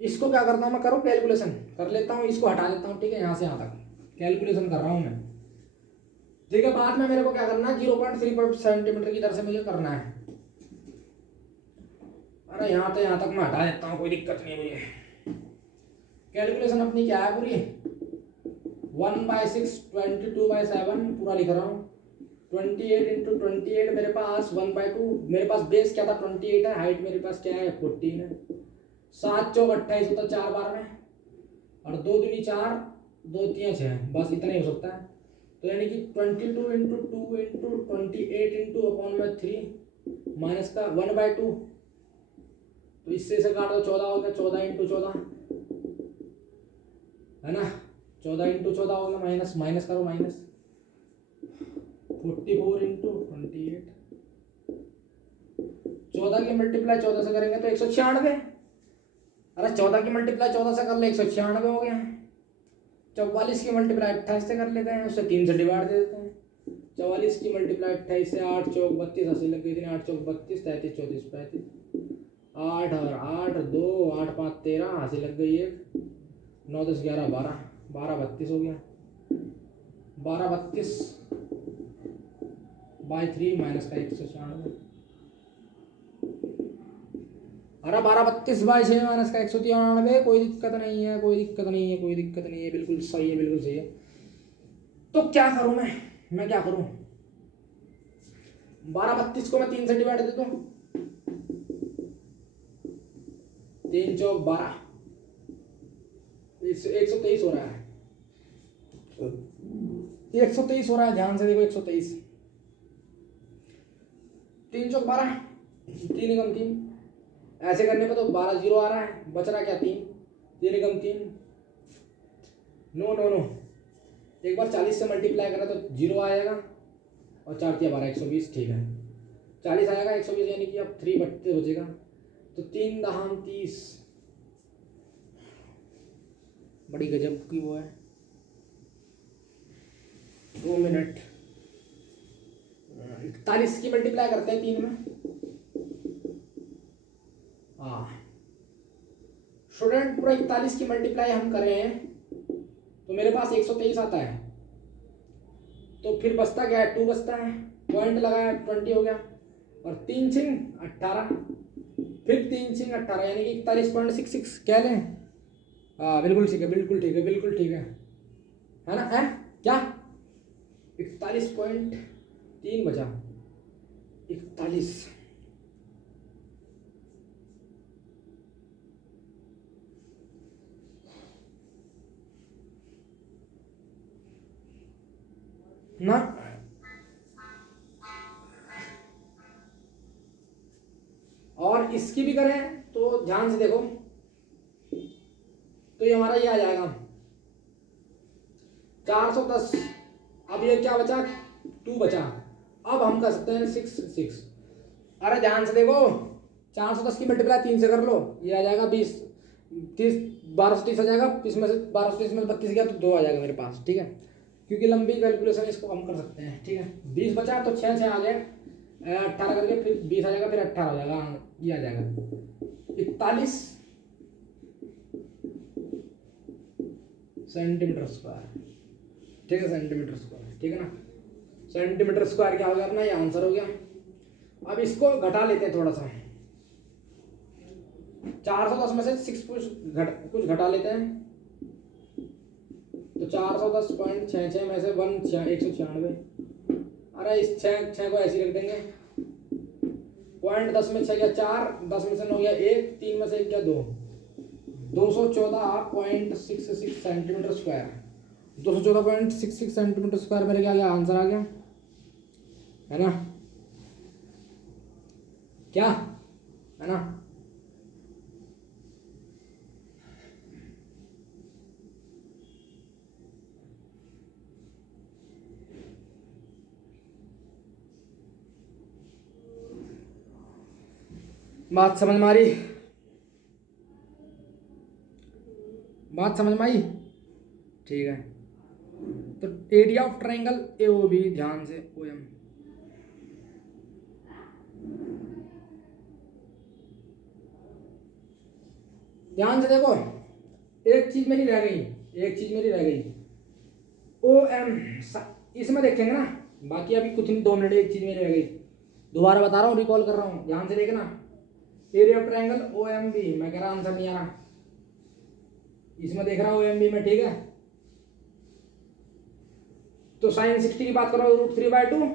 इसको क्या करता हूँ मैं, करो कैलकुलेशन कर लेता हूँ, इसको हटा देता हूँ। ठीक है, यहाँ से यहाँ तक कैलकुलेशन कर रहा हूँ मैं। ठीक है, बाद में मेरे को क्या करना है, 0.3 सेंटीमीटर की दर से मुझे करना है। अरे यहाँ तो यहाँ तक मैं हटा देता हूँ, कोई दिक्कत नहीं मुझे। कैलकुलेशन अपनी क्या है पूरी, 1/6 22/7 पूरा लिख रहा हूँ। 28 इंटू 28 मेरे पास 1/2, मेरे पास बेस क्या था 28 है, हाइट मेरे पास क्या है 14 है। 7 चौक 28 होता है 4 बार में, और 2 दूनी 4, 2 3 6, बस इतना ही हो सकता है। तो यानी कि 22 इंटू 2 इंटू 28 इंटू अपॉन में 3 माइनस का 1/2, तो इससे से काट दो 14 हो गया, 14 इंटू 14 है ना, 14 इंटू 14 हो गया, माइनस माइनस करो, माइनस 44 इंटू 28, 14 की मल्टीप्लाई 14 से करेंगे तो 196। अरे 14 की मल्टीप्लाई 14 से कर ले, 196 हो गया। 44 की मल्टीप्लाई 28 से कर लेते हैं, उससे 3 से डिवाइड दे देते हैं। 44 की मल्टीप्लाई 28 से 8 चौक 32, 80 लग गई, 8 चौक 32, 33 34 35, 8 और 8 2, 8 5 13, 80 लग गई, 1 9 10 11 12, 12 32 हो गया। 12 32 बाई 3 माइनस का 196। अरे 12 32 बाई 6 माइनस का 193, कोई दिक्कत नहीं है, कोई दिक्कत नहीं है, कोई दिक्कत नहीं है, बिल्कुल सही है, बिल्कुल सही है। तो क्या करूं मैं क्या करूं, 12 32 को मैं 3 से डिवाइड दे दूं, 3 चौक 12, 123 हो रहा है, 123 हो रहा है, ध्यान से देखो 123, 3 चौक 12, 3 एकम 3, ऐसे करने पे तो 12 0 आ रहा है, बच रहा क्या 3, 3 एकम 3, नो नो नो, एक बार 40 से मल्टीप्लाई करें तो 0 आएगा, और 4 3 12 120, ठीक है 40 आएगा, 120 यानी कि अब 3 बचते बचेगा, तो 3 दहाम 30, बड़ी गजब की वो है। 2 मिनट, 41 की मल्टीप्लाई करते हैं 3 में, हाँ स्टूडेंट पूरा 41 की मल्टीप्लाई हम कर रहे हैं तो मेरे पास 123 आता है, तो फिर बचता क्या है 2 बचता है, पॉइंट लगाया 20 हो गया, और 3 छिंग 18, फिर 3 छिंग 18 यानी कि 41.66 कह लें, हाँ बिल्कुल ठीक है, बिल्कुल ठीक है, बिल्कुल ठीक है ना, है क्या 41.3 बचा, 41 ना, और इसकी भी करें तो ध्यान से देखो, तो ये हमारा ये आ जाएगा 410, अब ये क्या बचा 2 बचा, अब हम कर सकते हैं 6 6, अरे ध्यान से देखो 410 की मल्टीप्लाई 3 से कर लो, ये आ जाएगा 20 30, 1230 आ जाएगा, इसमें से 1230 में 32 गया तो 2 आ जाएगा मेरे पास, ठीक है, क्योंकि लंबी कैलकुलेशन इसको हम कर सकते हैं, ठीक है 20 बचा तो 6 6 आ गए, 18 करके फिर 20 आ जाएगा, फिर 18 हो जाएगा, ये आ जाएगा 41 सेंटीमीटर स्क्वायर, ठीक है सेंटीमीटर स्क्वायर, ठीक है ना, सेंटीमीटर स्क्वायर क्या हो गया अपना, ये आंसर हो गया। अब इसको घटा लेते हैं थोड़ा सा, 410 में से 6 कुछ घटा लेते हैं, तो 410.66 में से 196, अरे इस 6 को ऐसे रख देंगे, पॉइंट 10 में 6 गया 4, 10 में से 9 गया 1, 3 में से 1 गया 2, 214.66 सेंटीमीटर स्क्वायर, 214.66 सेंटीमीटर स्क्वायर मेरे क्या गया आंसर आ गया, है ना, क्या है ना, बात समझ में आ रही? बात समझ में आई? ठीक है। तो area of triangle A O B, ध्यान से ओ एम, ध्यान से देखो, एक चीज मेरी रह गई, एक चीज मेरी रह गई, ओ एम, इसमें देखेंगे ना, बाकी अभी कुछ नहीं, 2 मिनट, एक चीज मेरी रह गई, दोबारा बता रहा हूँ, रिकॉल कर रहा हूँ, ध्यान से देखना। Area of triangle O M B, मैं कह रहा आंसर नहीं आ रहा, इसमें देख रहा हूँ ओ एम बी में, ठीक है। तो साइन 60 की बात करो, √3/2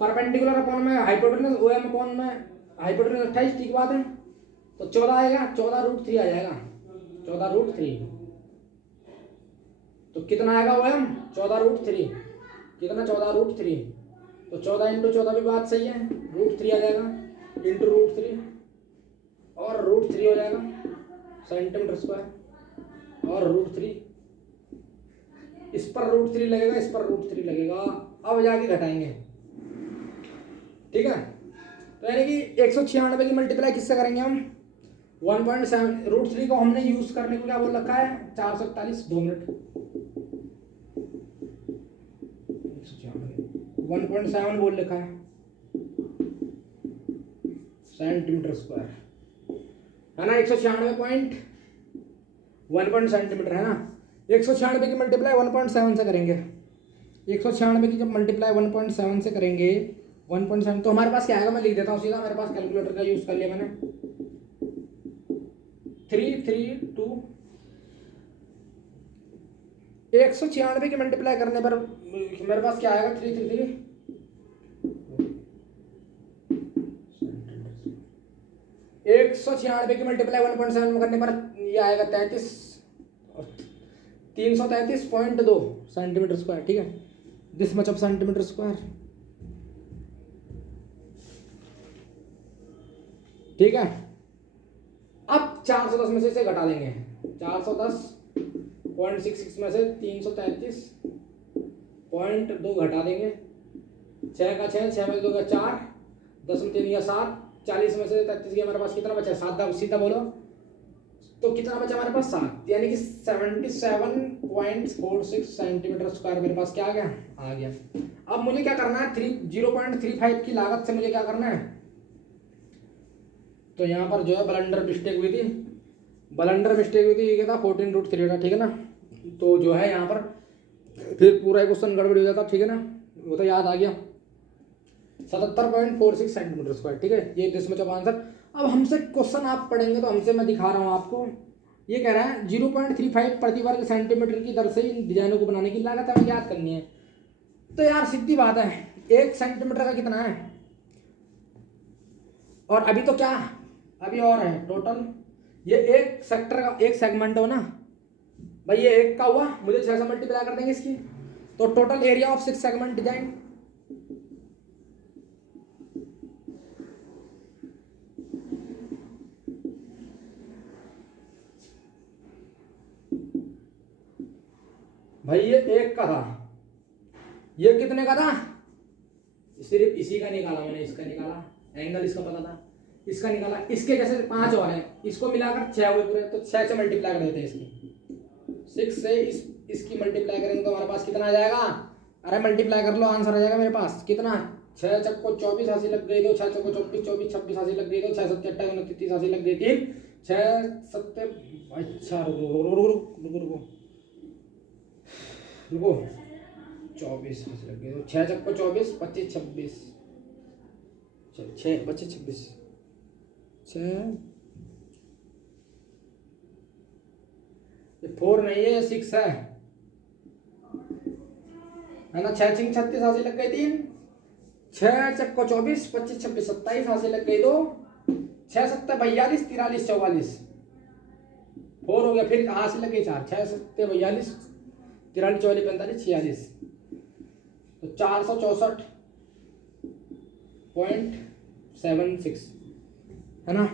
परपेंडिकुलर अपॉन में हाइपोटेनस ओ एम अपॉन में हाइपोटेनस 28, ठीक बात है। तो 14 आएगा, 14√3 आ जाएगा, 14√3। तो कितना आएगा ओ एम? 14√3, कितना? 14√3। तो 14 इंटू 14 भी बात सही है, √3 आ जाएगा, इंटू √3 और √3 हो जाएगा सेंटीमीटर स्क्वायर, और √3, इस पर √3 लगेगा, इस पर √3 लगेगा, अब जाके घटाएंगे, ठीक है। तो यानी कि 196 की मल्टीप्लाई किससे करेंगे हम? 1.7, √3 को हमने यूज करने को क्या बोल रखा है? 441, 2 मिनट, 1.7 बोल लिखा है सेंटीमीटर स्क्वायर, है ना। 196.1 सेंटीमीटर है ना। 196 की मल्टीप्लाई 1.7 से करेंगे, 196 की जब मल्टीप्लाई 1.7 से करेंगे, 1.7, तो हमारे पास क्या आएगा? मैं लिख देता हूँ सीधा, मेरे पास कैलकुलेटर का यूज कर लिया मैंने। 332, 196 की मल्टीप्लाई करने पर मेरे पास क्या आएगा? 333, 196 की मल्टीप्लाई 1.7 करने पर ये आएगा 333.2 सेंटीमीटर स्क्वायर, ठीक है। This much of centimetre square, ठीक है। अब 410 में से इसे घटा देंगे, 410.66 में से 333.2 घटा देंगे, 6 का 6, 6 में 2 का 4, 10 में 3 या 7, 40 में से 33 गया, हमारे पास कितना बचा? 7, सीधा बोलो, तो कितना बचा हमारे पास? 7, यानी कि 77.46 सेंटीमीटर स्क्वायर मेरे पास क्या आ गया? आ गया। अब मुझे क्या करना है? 0.35 की लागत से मुझे क्या करना है? तो यहाँ पर जो है ब्लंडर मिस्टेक हुई थी, ये क्या था? 14√3 था, ठीक है ना। तो जो है यहाँ पर फिर पूरा क्वेश्चन गड़बड़ी हो जाता, ठीक है ना, वो तो याद आ गया, 77.46 सेंटीमीटर स्क्वायर, ठीक है। ये इसमें जब आंसर, अब हमसे क्वेश्चन आप पढ़ेंगे तो हमसे मैं दिखा रहा हूँ आपको, ये कह रहा है 0.35 प्रति वर्ग सेंटीमीटर की दर से इन डिजाइनों को बनाने की लागत हमें याद करनी है। तो यार सीधी बात है, 1 सेंटीमीटर का कितना है? और अभी तो क्या, अभी और है टोटल, ये एक सेक्टर का एक सेगमेंट हो ना भाई, ये 1 का हुआ, मुझे 6 से मल्टीप्लाई कर देंगे इसकी, तो total area of 6 segment design, भाई ये 1 का था, ये कितने का था? सिर्फ इसी का निकाला मैंने, इसका निकाला, एंगल इसका पता था, इसका निकाला, इसके जैसे 5 और हैं, इसको मिलाकर 6 हुए पूरे, तो 6 से मल्टीप्लाई कर देते हैं इसकी, 6 से इसकी मल्टीप्लाई करेंगे तो हमारे पास कितना आ जाएगा? अरे मल्टीप्लाई कर लो, आंसर आ जाएगा मेरे पास कितना? 6 चक्को 24 80 लग गई, 2 6 चक्को 24 24 26 80 लग गई, 2 6 7 28 29 80 लग गई, 3 6 7, अच्छा रुको 24 80 लग गई, 6 चक्को 24 25 26, 6 बचे 26, 6 4 नहीं है, 6 है ना। 6 6 36 80 लग गई, 3 6 चक्को 24 25 26 27 80 लग गई, 2 6 7 42 43 44, 4 हो गया, फिर यहाँ से लग गई 4 6 7 42 43 44 45 46, तो 464.76 है ना।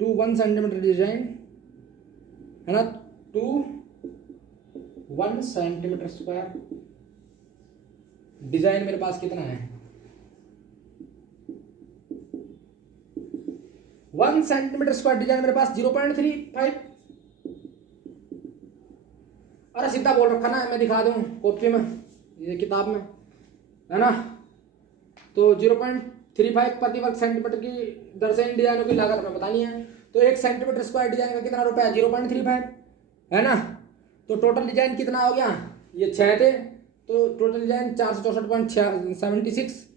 2 1 सेंटीमीटर डिजाइन है ना, 2 1 सेंटीमीटर स्क्वायर डिजाइन मेरे पास कितना है? 1 सेंटीमीटर स्क्वायर डिजाइन मेरे पास 0.35। अरे सीधा बोल रखा ना, मैं दिखा दूं कॉपी में, ये किताब में है ना। तो 0.35 प्रति वर्ग सेंटीमीटर की दर से इन डिजाइनों की लागत हमें बतानी है। तो 1 सेंटीमीटर स्क्वायर डिजाइन का कितना रुपया है? 0.35 है ना। तो टोटल डिजाइन कितना हो गया? ये 6 थे, तो टोटल डिजाइन 464.76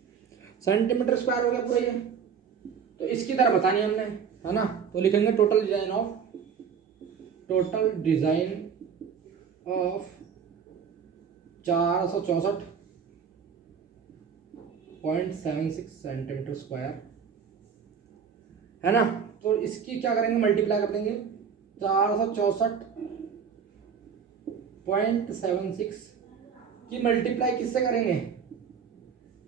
सेंटीमीटर स्क्वायर हो गया पूरा ये। तो इसकी दर बतानी है हमने, है ना। तो लिखेंगे total design of 464.76 centimetre square, है ना। तो इसकी क्या करेंगे? मल्टीप्लाई कर देंगे 464.76 की मल्टीप्लाई किससे करेंगे?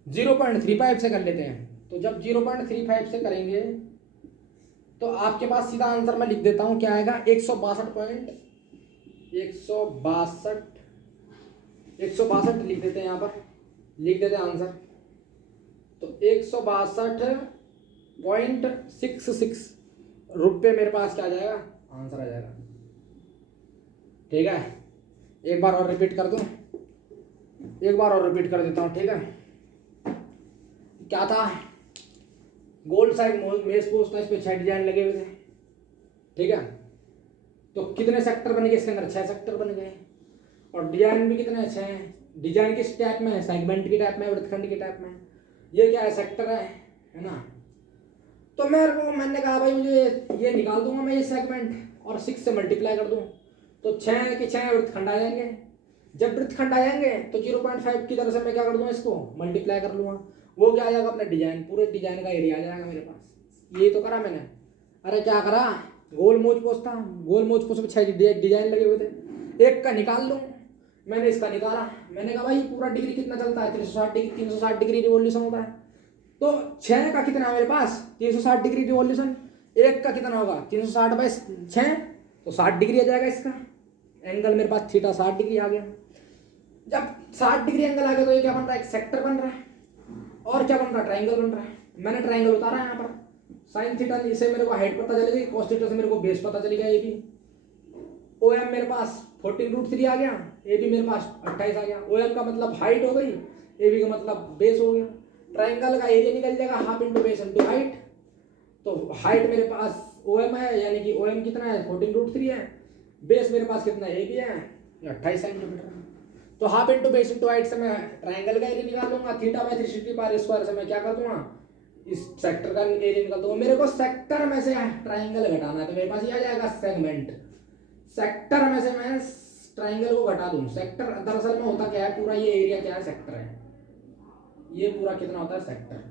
0.35 से कर लेते हैं। तो जब 0.35 से करेंगे तो आपके पास सीधा आंसर मैं लिख देता हूं, क्या आएगा? 162 लिख देते हैं, यहाँ पर लिख देते हैं आंसर। तो 162.66 रुपये मेरे पास क्या आ जाएगा? आंसर आ जाएगा। ठीक है, एक बार और रिपीट कर दूं, एक बार और रिपीट कर देता हूं। ठीक है, क्या था? गोल्ड साइड मेज पोस्ट था, इस पे 6 डिजाइन लगे हुए थे। ठीक है, तो कितने सेक्टर बन गए इसके अंदर? 6 सेक्टर बन गए। और डिजाइन भी कितने? 6 हैं। डिजाइन किस टाइप में है? सेगमेंट की टाइप में, वृत्तखंड की टाइप में। ये क्या है? सेक्टर है ना। तो मैंने कहा भाई मुझे ये निकाल दूंगा मैं, ये सेगमेंट, और 6 से मल्टीप्लाई कर दूं तो 6 के 6 वृत्तखंड आ जाएंगे। जब वृत्तखंड आ जाएंगे तो 0.5 की तरह से मैं क्या कर दूंगा? इसको मल्टीप्लाई कर लूंगा। वो क्या आ जाएगा? अपना डिजाइन, पूरे डिजाइन का एरिया आ जाएगा मेरे पास। ये तो करा मैंने। अरे क्या करा? गोल मोज पोस्ट था, गोल मोज पोस्ट में 6 डिजाइन लगे हुए थे, एक का निकाल लूँ। मैंने इसका निकाला, मैंने कहा भाई पूरा डिग्री कितना चलता है? 360 डिग्री रिवॉल्यूशन होता है। तो 6 का कितना है मेरे पास? 360 डिग्री रिवॉल्यूशन। एक का कितना होगा? 360/6, तो 60 डिग्री आ जाएगा इसका एंगल। मेरे पास थीटा 60 डिग्री आ गया। जब 60 डिग्री एंगल आ गया तो ये क्या बन रहा है? एक सेक्टर बन रहा है। और क्या बन रहा है? ट्राइंगल बन रहा है। मैंने ट्राइंगल उतारा है यहाँ पर। साइन थीटा से मेरे को हाइट पता चलेगी, कॉस थीटा से मेरे को बेस पता चलेगा। ए बी ओ एम मेरे पास 14√3 आ गया, ए बी मेरे पास 28 आ गया। ओ एम का मतलब हाइट हो गई, ए बी का मतलब बेस हो गया। ट्राइंगल का एरिया निकल जाएगा half into base into height. तो हाइट मेरे पास ओ एम है, यानी कि ओ एम कितना है? 14√3 है। बेस मेरे पास कितना है? ए बी है 28 सेंटीमीटर। तो half into base into height से मैं ट्राइंगल का एरिया निकाल लूंगा। थीटा बाय 360 से मैं क्या कर दूंगा? इस सेक्टर का एरिया निकाल दूंगा। मेरे को सेक्टर में से ट्राइंगल घटाना है, तो मेरे पास ये आ जाएगा सेगमेंट। सेक्टर में से मैं ट्राइंगल को घटा दूं। सेक्टर दरअसल में होता क्या है? पूरा ये एरिया क्या है? सेक्टर है। ये पूरा कितना होता है? सेक्टर।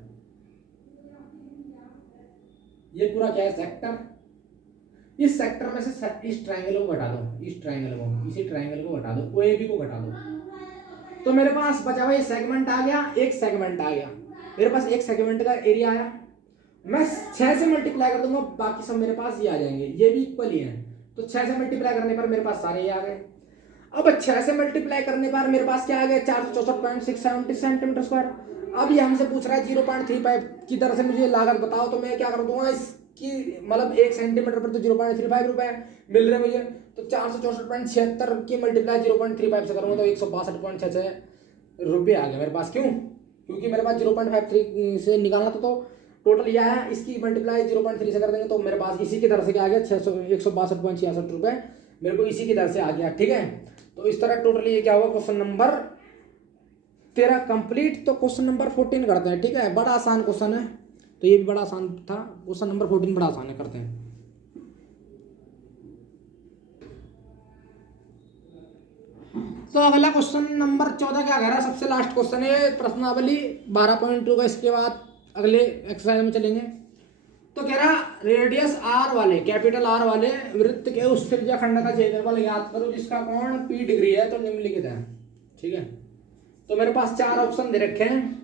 ये पूरा क्या है? सेक्टर। इस सेक्टर में से इस ट्राइंगल को घटा दो, इस ट्राइंगल को, इसी ट्राइंगल को घटा दो, ओएबी को घटा दो, तो मेरे पास बचा हुआ ये सेगमेंट आ गया। एक सेगमेंट आ गया मेरे पास, एक सेगमेंट का एरिया आया। मैं 6 से मल्टीप्लाई कर दूंगा, बाकी सब मेरे पास ये आ जाएंगे। ये भी इक्वल ही है, तो 6 से मल्टीप्लाई करने पर मेरे पास सारे ये आ गए। अब 6 से मल्टीप्लाई करने पर मेरे पास क्या आ गया? 464.670 सेंटीमीटर स्क्वायर। अब ये हमसे पूछ रहा है 0.35 की तरह से मुझे लागत बताओ, तो मैं क्या कर दूंगा? इसकी मतलब 1 सेंटीमीटर पर तो 0.35 रुपए मिल रहे मुझे, तो 464.76 की मल्टीप्लाई 0.35 से करूंगा तो 162.66 रुपये आ गया मेरे पास। क्यों? क्योंकि मेरे पास 0.53 से निकालना था, तो टोटल यह है। इसकी मल्टीप्लाई 0.3 से कर देंगे तो मेरे पास इसी की तरह से क्या आ गया? 162.66 रुपये मेरे को इसी की तरह से आ गया। ठीक है, तो इस तरह टोटली ये क्या हुआ? Question number 13 complete. तो क्वेश्चन नंबर 14 करते हैं। ठीक है, बड़ा आसान क्वेश्चन है, तो ये भी बड़ा आसान था। क्वेश्चन नंबर 14 बड़ा आसान है, करते हैं। तो अगला क्वेश्चन नंबर 14 क्या कह रहा है? सबसे लास्ट क्वेश्चन है प्रश्नावली 12.2 का। इसके बाद अगले एक्सरसाइज में चलेंगे। तो कह रहा रेडियस आर वाले, कैपिटल आर वाले वृत्त के उस त्रिज्या खंड का क्षेत्रफल ज्ञात करो जिसका कोण P डिग्री है, तो निम्नलिखित है। ठीक है, तो मेरे पास 4 ऑप्शन दे रखे हैं,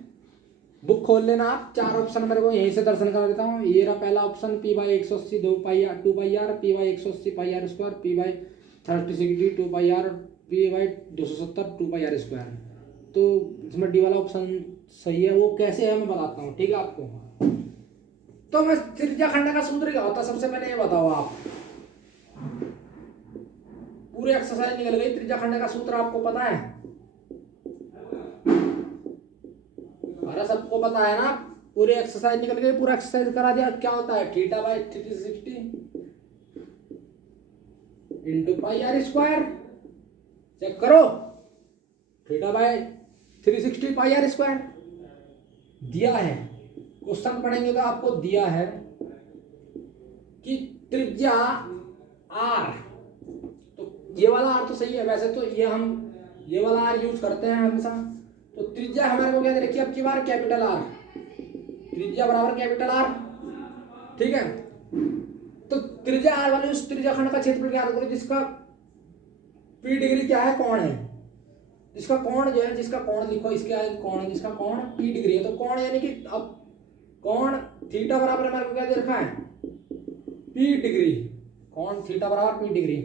बुक खोल लेना आप। 4 ऑप्शन मेरे को यहीं से दर्शन करा देता हूँ। ये रहा पहला option, P/180 2πr, P/180 πr square, P/30 2πr, P/270 2πr square. तो इसमें डी वाला ऑप्शन सही है। वो कैसे है मैं बताता हूँ। ठीक है आपको, तो मैं त्रिज्या खंड का सूत्र क्या होता है सबसे पहले ये बताओ आप। पूरी एक्सरसाइज निकल गई, त्रिज्या खंड का सूत्र आपको पता है, अरे सबको पता है ना। पूरी एक्सरसाइज निकल गई, पूरा एक्सरसाइज करा दिया। क्या होता है theta by 360 into pi are square. Check करो, theta by 360 pi are square दिया है। क्वेश्चन पढ़ेंगे तो आपको दिया है कि त्रिज्या आर, तो ये वाला आर तो सही है वैसे तो, ये वाला आर यूज करते हैं हमेशा। तो त्रिज्या हमारे को क्या दे रखी है अब की बार, कैपिटल आर। त्रिज्या बराबर कैपिटल आर, ठीक है। तो त्रिज्या आर वाली उस त्रिज्या खंड का क्षेत्रफल ज्ञात करो जिसका पी डिग्री क्या है, कोण है। जिसका कोण जो है, जिसका कोण लिखो, इसके आगे कोण है, जिसका कोण पी डिग्री है। तो कोण यानी कि अब कोण थीटा बराबर हमारे को क्या दे रखा है, पी डिग्री। कोण थीटा बराबर पी डिग्री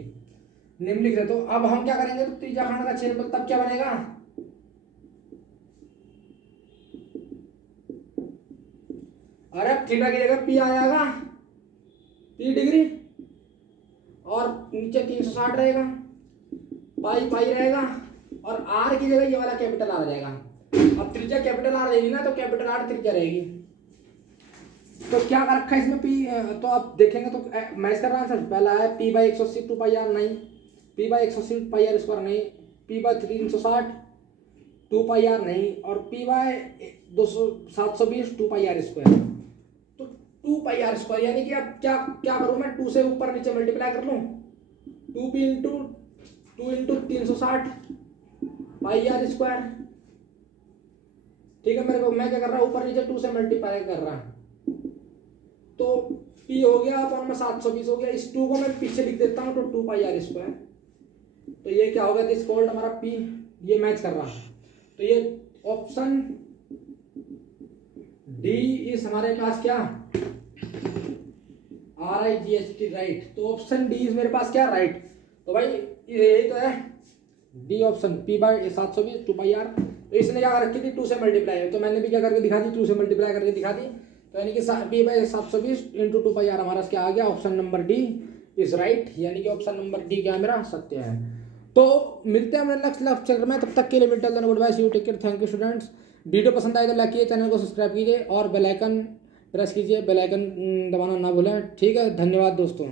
निम्नलिखित है। तो अब हम क्या करेंगे, तो त्रिज्या खंड का क्षेत्रफल तब क्या बनेगा, अरे थीटा की जगह पी आ जाएगा, पी डिग्री, और नीचे 360 रहेगा, पाई पाई रहेगा, और आर की जगह ये वाला कैपिटल आर आ जाएगा। अब त्रिज्या कैपिटल आर रहेगी ना, तो कैपिटल आर त्रिज्या रहेगी। तो क्या कर रखा है इसमें पी, तो आप देखेंगे तो मैच कर रहा है सर। पहला है पी बाई 180 2 पाई आर, नहीं। P by 180 pi are square, नहीं। पी बाई 360 2 पाई आर, नहीं। और P by 720 2 pi are square. तो 2 पाई आर स्क्वायर यानी कि अब क्या क्या करूं मैं, 2 से ऊपर नीचे मल्टीप्लाई कर लूं, 2 इंटू 360 पाई आर स्क्वायर, ठीक है। मेरे को मैं क्या कर रहा हूं, ऊपर नीचे 2 से मल्टीप्लाई कर रहा, तो P हो गया अपन में 720 हो गया। इस 2 को मैं पीछे लिख देता हूं, तो 2 पाई आर स्क्वायर। तो ये क्या होगा, दिस कॉल्ड हमारा P, ये मैच कर रहा। तो ये ऑप्शन डी इस हमारे पास क्या, RIGHT, राइट। तो ऑप्शन डी इज मेरे पास क्या, राइट। तो भाई यही तो है D option, P by 720 2 pi R. तो इसने क्या रखी थी, 2 से मल्टीप्लाई, तो मैंने भी क्या करके दिखा दी, 2 से मल्टीप्लाई करके दिखा दी। तो यानी कि P by 720 into 2 pi R हमारा क्या आ गया, option number D is right. यानी कि ऑप्शन नंबर डी क्या मेरा सत्य है। तो मिलते हैं अपने नेक्स्ट लेक्चर में, तब तक के लिए मिलते हैं, good bye, see you, take care, thank you students. Video पसंद आए तो लाइक कीजिए, चैनल को सब्सक्राइब कीजिए और बेल आइकन प्रेस कीजिए, बेल आइकन दबाना ना भूलें, ठीक है। धन्यवाद दोस्तों।